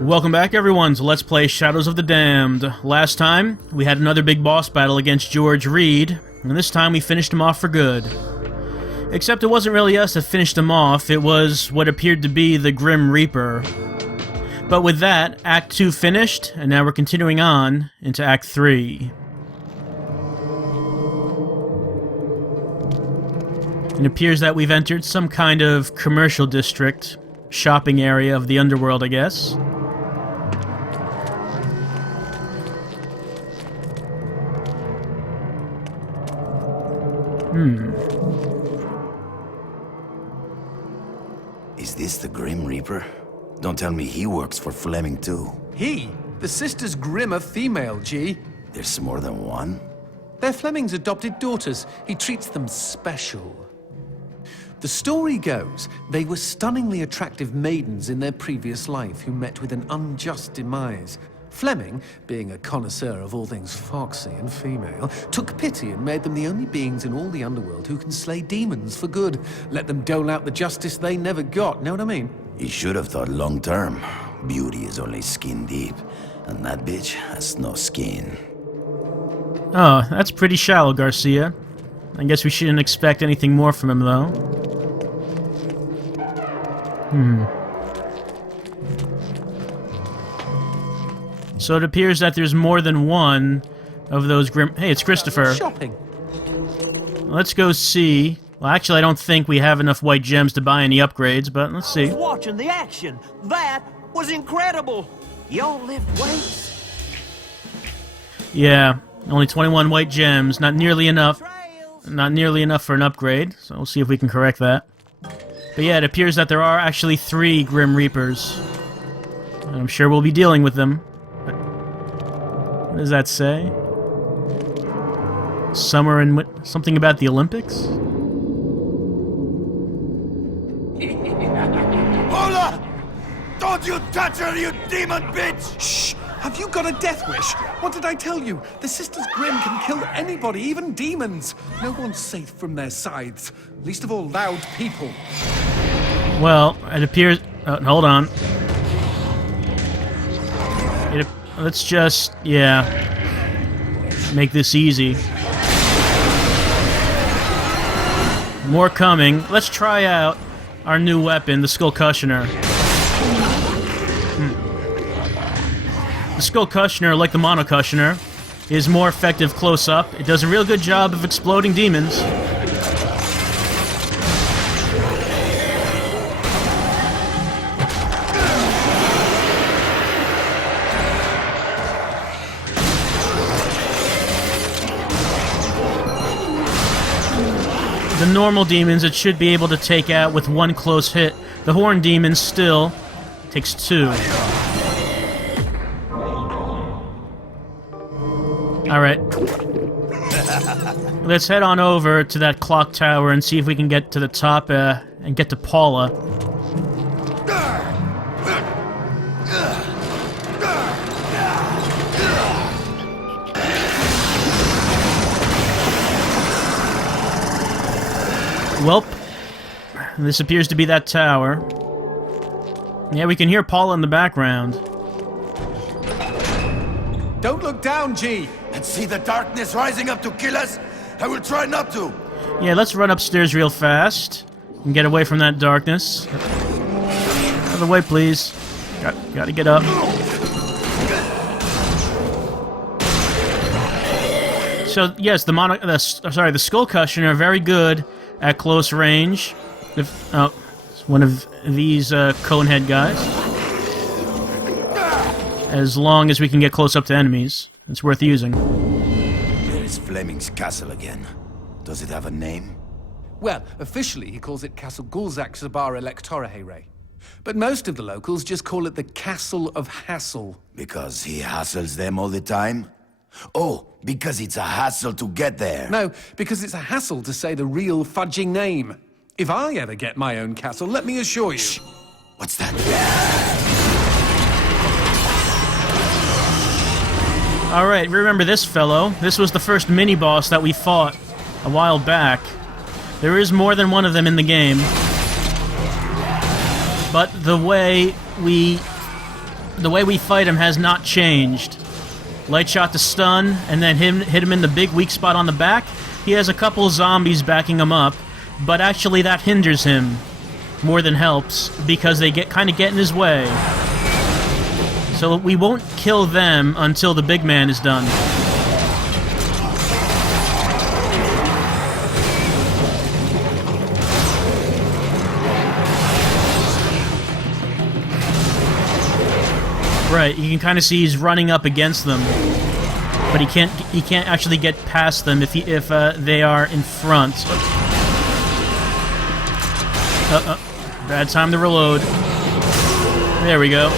Welcome back, everyone, to Let's Play Shadows of the Damned. Last time, we had another big boss battle against George Reed, and this time we finished him off for good. Except it wasn't really us that finished him off, it was what appeared to be the Grim Reaper. But with that, Act 2 finished, and now we're continuing on into Act 3. It appears that we've entered some kind of commercial district, shopping area of the underworld, I guess. Is this the Grim Reaper? Don't tell me he works for Fleming too. He? The Sisters Grimm are female, G. There's more than one? They're Fleming's adopted daughters. He treats them special. The story goes, they were stunningly attractive maidens in their previous life who met with an unjust demise. Fleming, being a connoisseur of all things foxy and female, took pity and made them the only beings in all the underworld who can slay demons for good. Let them dole out the justice they never got, know what I mean? He should have thought long term. Beauty is only skin deep, and that bitch has no skin. Oh, that's pretty shallow, Garcia. I guess we shouldn't expect anything more from him, though. So it appears that there's more than one of those grim... Hey, it's Christopher. Shopping. Let's go see... Well, actually, I don't think we have enough white gems to buy any upgrades, but let's see. I was watching the action. That was incredible. Y'all lift weights? Yeah, only 21 white gems. Not nearly enough. Not nearly enough for an upgrade, so we'll see if we can correct that. But yeah, it appears that there are actually 3 Grim Reapers. And I'm sure we'll be dealing with them. But what does that say? Summer and... something about the Olympics? Hola! Don't you touch her, you demon bitch! Shh! Have you got a death wish? What did I tell you? The Sisters Grimm can kill anybody, even demons. No one's safe from their scythes. Least of all loud people. Well, it appears... hold on. Let's just... yeah. Make this easy. More coming. Let's try out our new weapon, the Skull Cushioner. The Skull Cushioner, like the Mono Cushioner, is more effective close-up. It does a real good job of exploding demons. The normal demons it should be able to take out with one close hit. The Horn Demon still takes 2. Alright. Let's head on over to that clock tower and see if we can get to the top and get to Paula. Welp. This appears to be that tower. Yeah, we can hear Paula in the background. Don't look down, G! And see the darkness rising up to kill us? I will try not to. Yeah, let's run upstairs real fast and get away from that darkness. Out of the way, please. Gotta get up. So yes, the Skull Cushioner are very good at close range. It's one of these Conehead guys. As long as we can get close up to enemies, it's worth using. There is Fleming's castle again. Does it have a name? Well, officially he calls it Castle Gulzak Zabar Electora Heyre. But most of the locals just call it the Castle of Hassle. Because he hassles them all the time? Oh, because it's a hassle to get there. No, because it's a hassle to say the real fudging name. If I ever get my own castle, let me assure you... Shh. What's that? Alright, remember this fellow. This was the first mini-boss that we fought a while back. There is more than one of them in the game. But the way we the way we fight him has not changed. Light shot to stun, and then hit him in the big weak spot on the back. He has a couple zombies backing him up, but actually that hinders him more than helps, because they kind of get in his way. So we won't kill them until the big man is done. Right, you can kind of see he's running up against them, but he can't actually get past them if they are in front. Bad time to reload. There we go.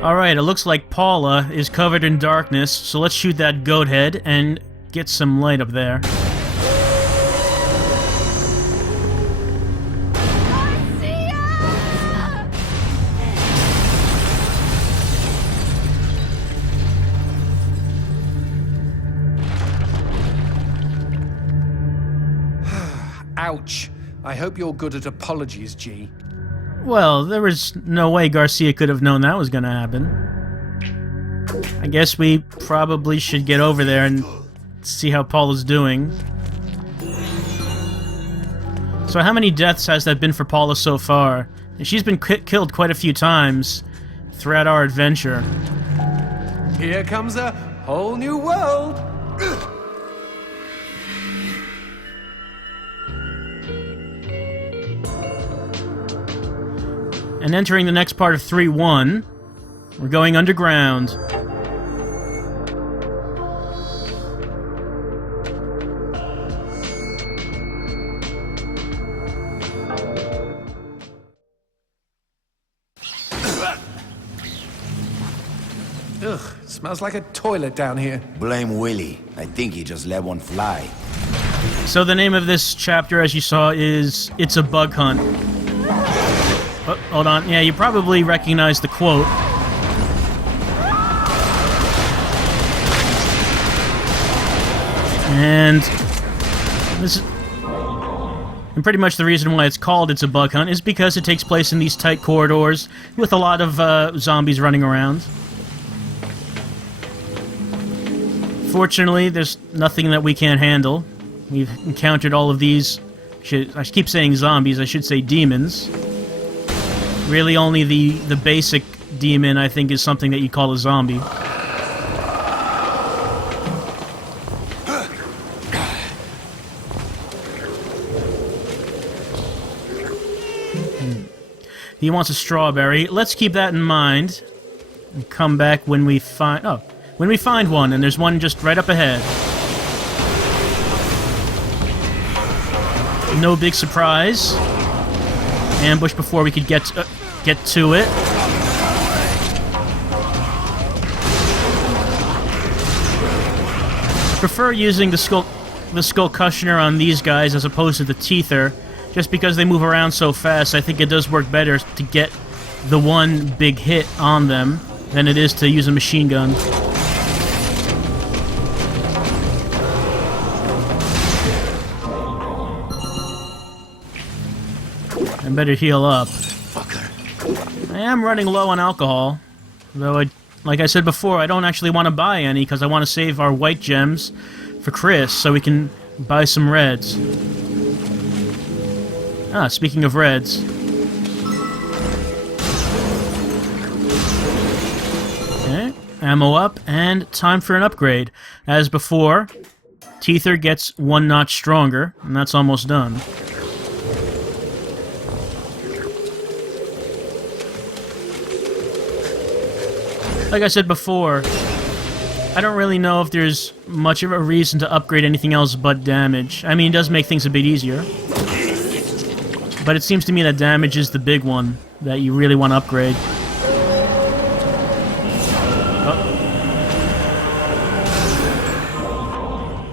Alright, it looks like Paula is covered in darkness, so let's shoot that goat head and get some light up there. Ouch. I hope you're good at apologies, G. Well, there was no way Garcia could have known that was gonna happen. I guess we probably should get over there and see how Paula's doing. So how many deaths has that been for Paula so far? She's been killed quite a few times throughout our adventure. Here comes a whole new world. And entering the next part of 3-1, we're going underground. Ugh, smells like a toilet down here. Blame Willie. I think he just let one fly. So the name of this chapter, as you saw, is It's a Bug Hunt. Oh, hold on. Yeah, you probably recognize the quote. And this is... And pretty much the reason why it's called It's a Bug Hunt is because it takes place in these tight corridors with a lot of zombies running around. Fortunately, there's nothing that we can't handle. We've encountered all of these... I keep saying zombies, I should say demons. Really only the basic demon, I think, is something that you call a zombie. He wants a strawberry. Let's keep that in mind. And come back when we find... Oh, when we find one, and there's one just right up ahead. No big surprise. Ambush before we could get to it. Prefer using the skull cushioner on these guys as opposed to the teether, just because they move around so fast. I think it does work better to get the one big hit on them than it is to use a machine gun. I better heal up. I am running low on alcohol, though like I said before, I don't actually want to buy any because I want to save our white gems for Chris so we can buy some reds. Ah, speaking of reds. Okay, ammo up, and time for an upgrade. As before, Teether gets one notch stronger, and that's almost done. Like I said before, I don't really know if there's much of a reason to upgrade anything else but damage. I mean, it does make things a bit easier. But it seems to me that damage is the big one that you really want to upgrade.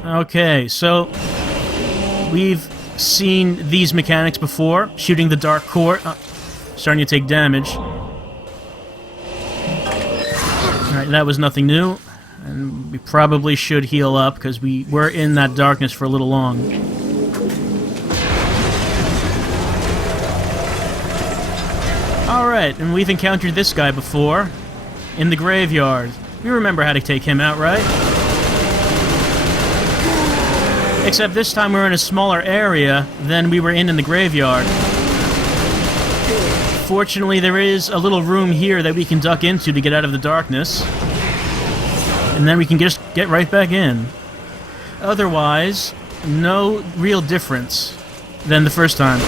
Oh. Okay, so we've seen these mechanics before. Shooting the dark core, starting to take damage. Alright, that was nothing new. And we probably should heal up, because we were in that darkness for a little long. Alright, and we've encountered this guy before. In the graveyard. You remember how to take him out, right? Except this time we're in a smaller area than we were in the graveyard. Fortunately, there is a little room here that we can duck into to get out of the darkness. And then we can just get right back in. Otherwise, no real difference than the first time.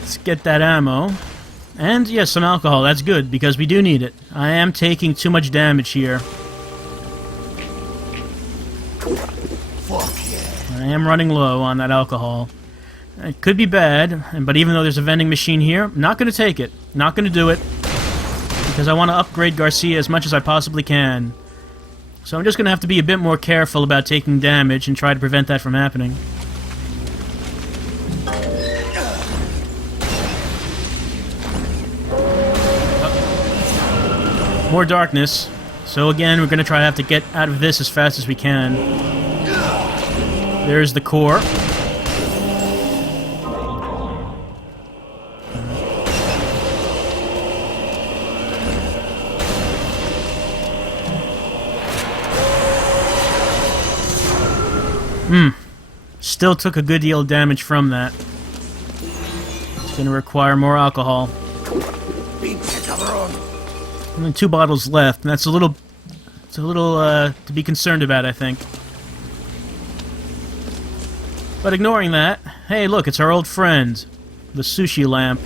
Let's get that ammo. And, yes, some alcohol. That's good, because we do need it. I am taking too much damage here. Fuck yeah. I am running low on that alcohol. It could be bad, but even though there's a vending machine here, I'm not going to take it. Not going to do it. Because I want to upgrade Garcia as much as I possibly can. So I'm just going to have to be a bit more careful about taking damage and try to prevent that from happening. More darkness. So again, we're going to try to have to get out of this as fast as we can. There's the core. Still took a good deal of damage from that. It's going to require more alcohol. Only 2 bottles left, and that's a little to be concerned about, I think. But ignoring that, hey, look, it's our old friend, the sushi lamp.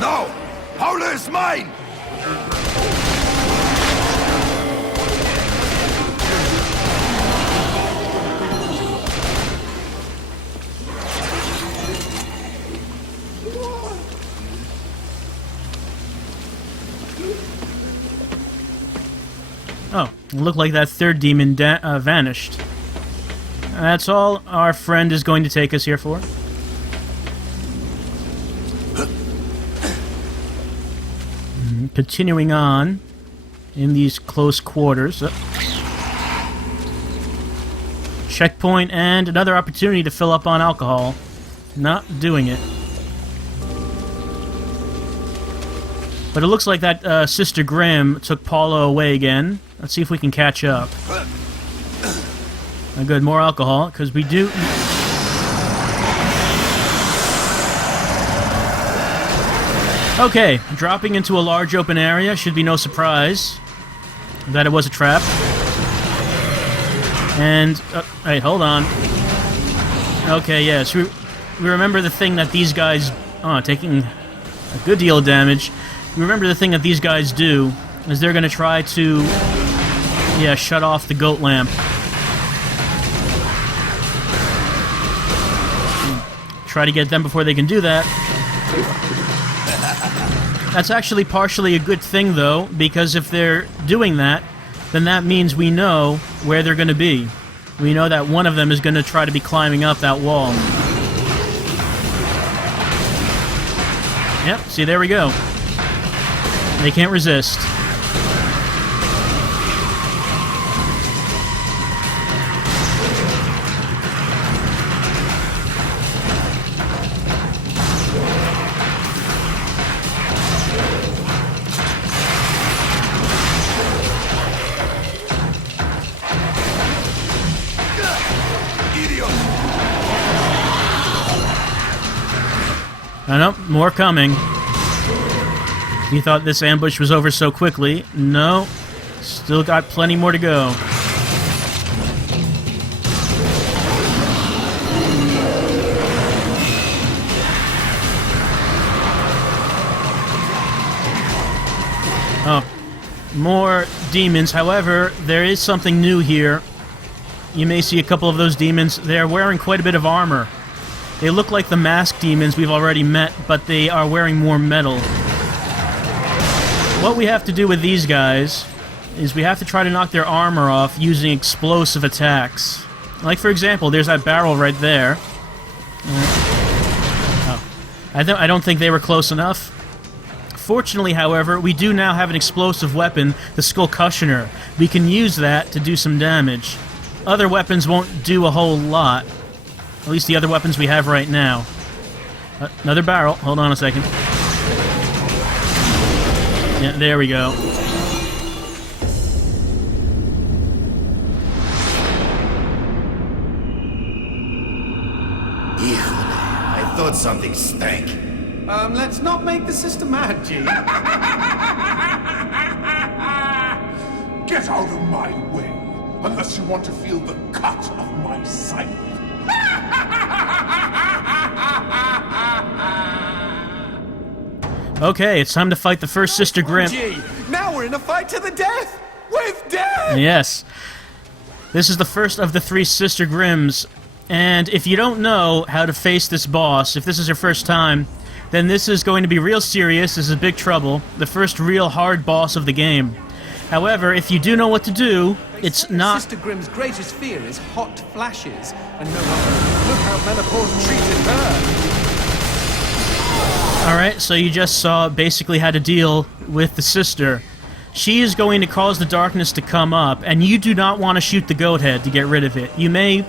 No! Paula is mine! Oh, it looked like that third demon vanished. That's all our friend is going to take us here for. Continuing on in these close quarters. Checkpoint and another opportunity to fill up on alcohol. Not doing it. But it looks like that Sister Grimm took Paula away again. Let's see if we can catch up. Good, more alcohol, because we do... Okay, dropping into a large open area should be no surprise that it was a trap. And, hey, hold on. Okay, yes, we remember the thing that these guys... Oh, taking a good deal of damage. We remember the thing that these guys do is they're going to try to, yeah, shut off the goat lamp. Try to get them before they can do that. That's actually partially a good thing, though, because if they're doing that, then that means we know where they're going to be. We know that one of them is going to try to be climbing up that wall. Yep, see, there we go. They can't resist. I know, more coming. You thought this ambush was over so quickly. No. Still got plenty more to go. Oh. More demons. However, there is something new here. You may see a couple of those demons. They're wearing quite a bit of armor. They look like the masked demons we've already met, but they are wearing more metal. What we have to do with these guys is we have to try to knock their armor off using explosive attacks. Like, for example, there's that barrel right there. Oh. I don't think they were close enough. Fortunately, however, we do now have an explosive weapon, the Skull Cushioner. We can use that to do some damage. Other weapons won't do a whole lot. At least the other weapons we have right now. Another barrel. Hold on a second. Yeah, there we go. I thought something stank. Let's not make the sister mad, G. Get out of my way, unless you want to feel the cut of my scythe. Okay, it's time to fight the first Sister Grimm. G, now we're in a fight to the death! With death! Yes. This is the first of the 3 Sister Grimms. And if you don't know how to face this boss, if this is your first time, then this is going to be real serious. This is big trouble. The first real hard boss of the game. However, if you do know what to do, it's not... Sister Grimm's greatest fear is hot flashes. And no wonder. Look how menopause treated her. Alright, so you just saw basically how to deal with the sister. She is going to cause the darkness to come up, and you do not want to shoot the goat head to get rid of it. You may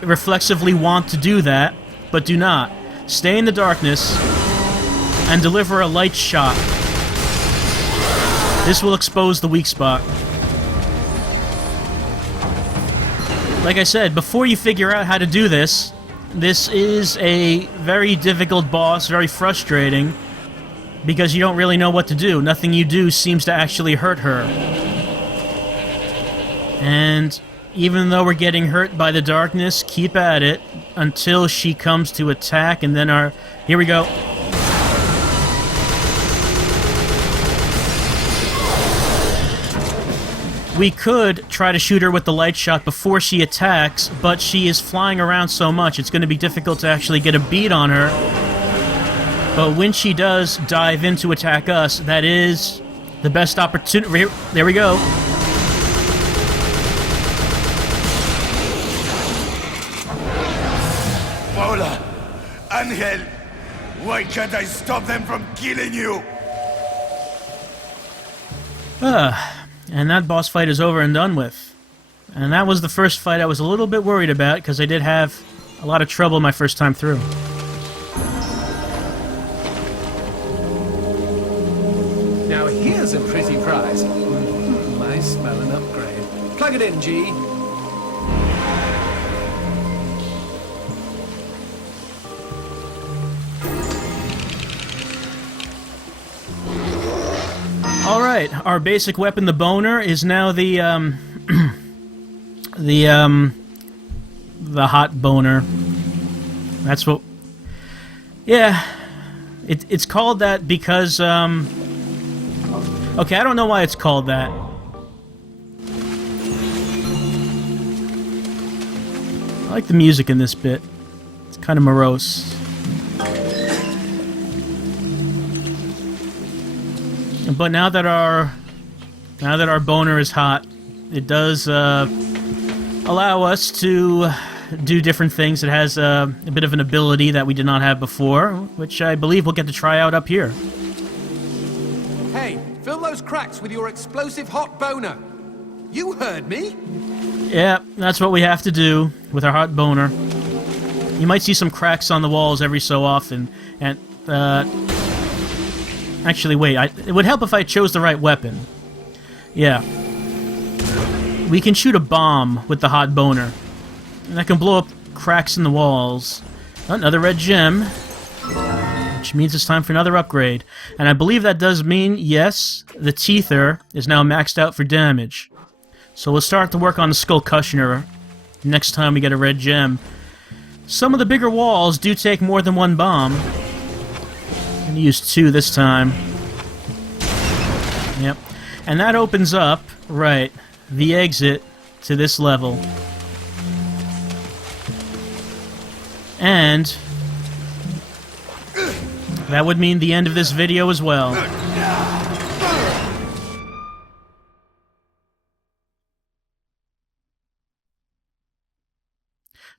reflexively want to do that, but do not. Stay in the darkness and deliver a light shot. This will expose the weak spot. Like I said, before you figure out how to do this, this is a very difficult boss, very frustrating, because you don't really know what to do. Nothing you do seems to actually hurt her. And even though we're getting hurt by the darkness, keep at it until she comes to attack, and then our... Here we go. We could try to shoot her with the light shot before she attacks, but she is flying around so much, it's going to be difficult to actually get a beat on her. But when she does dive in to attack us, that is the best opportunity. There we go. Paula! Angel! Why can't I stop them from killing you? And that boss fight is over and done with. And that was the first fight I was a little bit worried about, because I did have a lot of trouble my first time through. Now here's a pretty prize. I smell an upgrade. Plug it in, G. Alright, our basic weapon, the boner, is now the hot boner. That's what... Yeah, it's called that because, okay, I don't know why it's called that. I like the music in this bit. It's kind of morose. But now that our boner is hot, it does allow us to do different things. It has a bit of an ability that we did not have before, which I believe we'll get to try out up here. Hey, fill those cracks with your explosive hot boner. You heard me. Yeah, that's what we have to do with our hot boner. You might see some cracks on the walls every so often, and actually, wait, it would help if I chose the right weapon. Yeah. We can shoot a bomb with the hot boner. And that can blow up cracks in the walls. Another red gem. which means it's time for another upgrade. And I believe that does mean, yes, the Teether is now maxed out for damage. So we'll start to work on the Skull Cushioner next time we get a red gem. Some of the bigger walls do take more than one bomb. I'm gonna use 2 this time. Yep. And that opens up, right, the exit to this level. And that would mean the end of this video as well.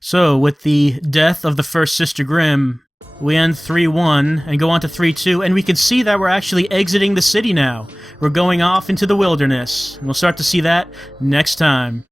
So, with the death of the first Sister Grimm, we end 3-1 and go on to 3-2, and we can see that we're actually exiting the city now. We're going off into the wilderness, and we'll start to see that next time.